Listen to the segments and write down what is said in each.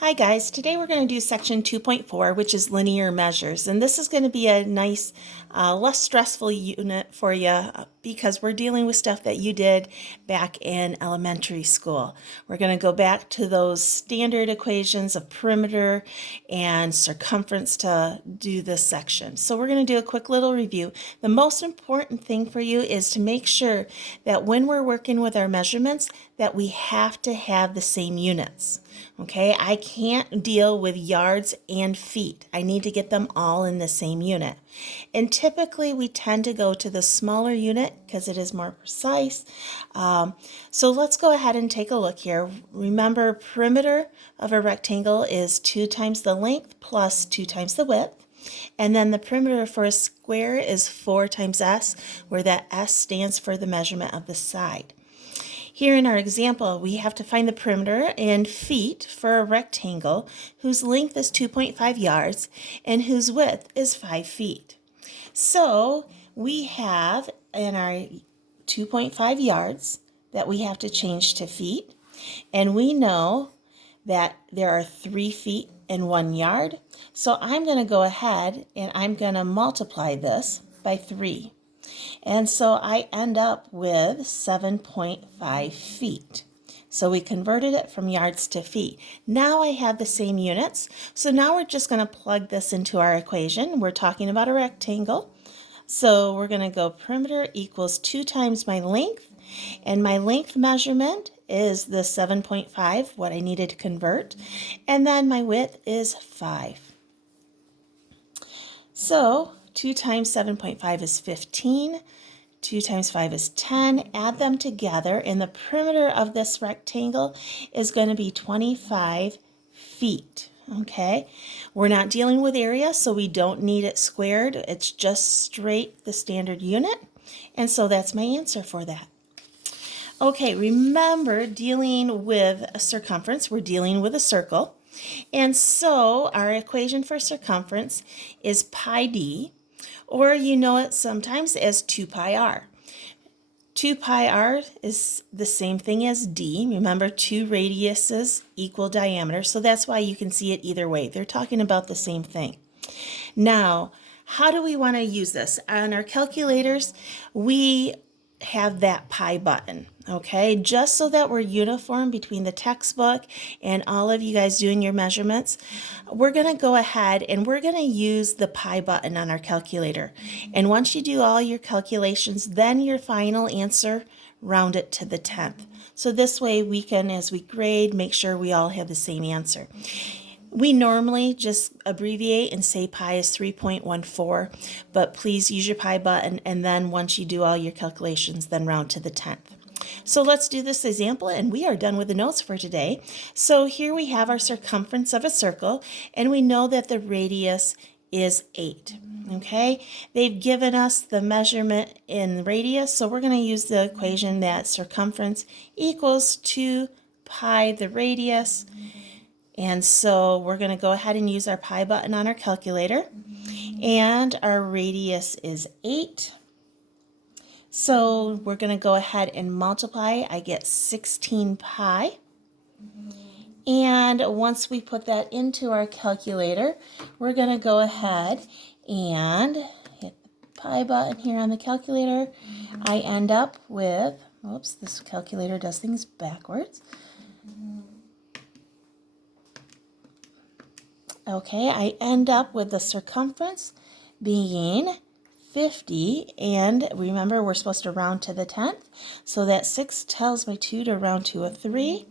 Hi guys, today we're going to do section 2.4, which is linear measures, and this is going to be a nice, less stressful unit for you because we're dealing with stuff that you did back in elementary school. We're going to go back to those standard equations of perimeter and circumference to do this section. So we're going to do a quick little review. The most important thing for you is to make sure that when we're working with our measurements that we have to have the same units. Okay, I can't deal with yards and feet. I need to get them all in the same unit. And typically we tend to go to the smaller unit because it is more precise. So let's go ahead and take a look here. Remember, perimeter of a rectangle is 2 times the length plus 2 times the width. And then the perimeter for a square is 4 times s, where that s stands for the measurement of the side. Here in our example, we have to find the perimeter in feet for a rectangle whose length is 2.5 yards and whose width is 5 feet. So we have in our 2.5 yards that we have to change to feet, and we know that there are 3 feet in 1 yard. So I'm going to go ahead and I'm going to multiply this by 3. And so I end up with 7.5 feet. So we converted it from yards to feet. Now I have the same units. So now we're just going to plug this into our equation. We're talking about a rectangle. So we're going to go perimeter equals 2 times my length. And my length measurement is the 7.5, what I needed to convert. And then my width is 5. So 2 times 7.5 is 15. 2 times 5 is 10. Add them together, and the perimeter of this rectangle is going to be 25 feet. Okay, we're not dealing with area, so we don't need it squared. It's just straight the standard unit, and so that's my answer for that. Okay, remember, dealing with a circumference, we're dealing with a circle, and so our equation for circumference is pi d, or you know it sometimes as 2 pi r. 2 pi r is the same thing as d. Remember, 2 radiuses equal diameter, so that's why you can see it either way. They're talking about the same thing. Now, how do we want to use this? On our calculators, we have that pi button, okay? Just so that we're uniform between the textbook and all of you guys doing your measurements, we're going to go ahead and we're going to use the pi button on our calculator. And once you do all your calculations, then your final answer, round it to the 10th. So this way we can, as we grade, make sure we all have the same answer. We normally just abbreviate and say pi is 3.14, but please use your pi button, and then once you do all your calculations, then round to the 10th. So let's do this example, and we are done with the notes for today. So here we have our circumference of a circle, and we know that the radius is 8. Okay, they've given us the measurement in radius, so we're going to use the equation that circumference equals 2 pi the radius. And so we're going to go ahead and use our pi button on our calculator. And our radius is 8. So we're going to go ahead and multiply. I get 16 pi. And once we put that into our calculator, we're going to go ahead and hit the pi button here on the calculator. I end up with, oops, this calculator does things backwards. Okay, I end up with the circumference being 50, and remember we're supposed to round to the 10th, so that 6 tells my 2 to round to a 3,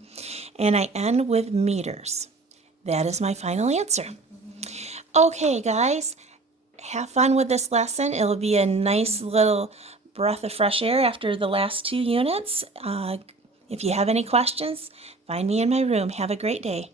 and I end with meters. That is my final answer. Okay, guys, have fun with this lesson. It'll be a nice little breath of fresh air after the last 2 units. If you have any questions, find me in my room. Have a great day.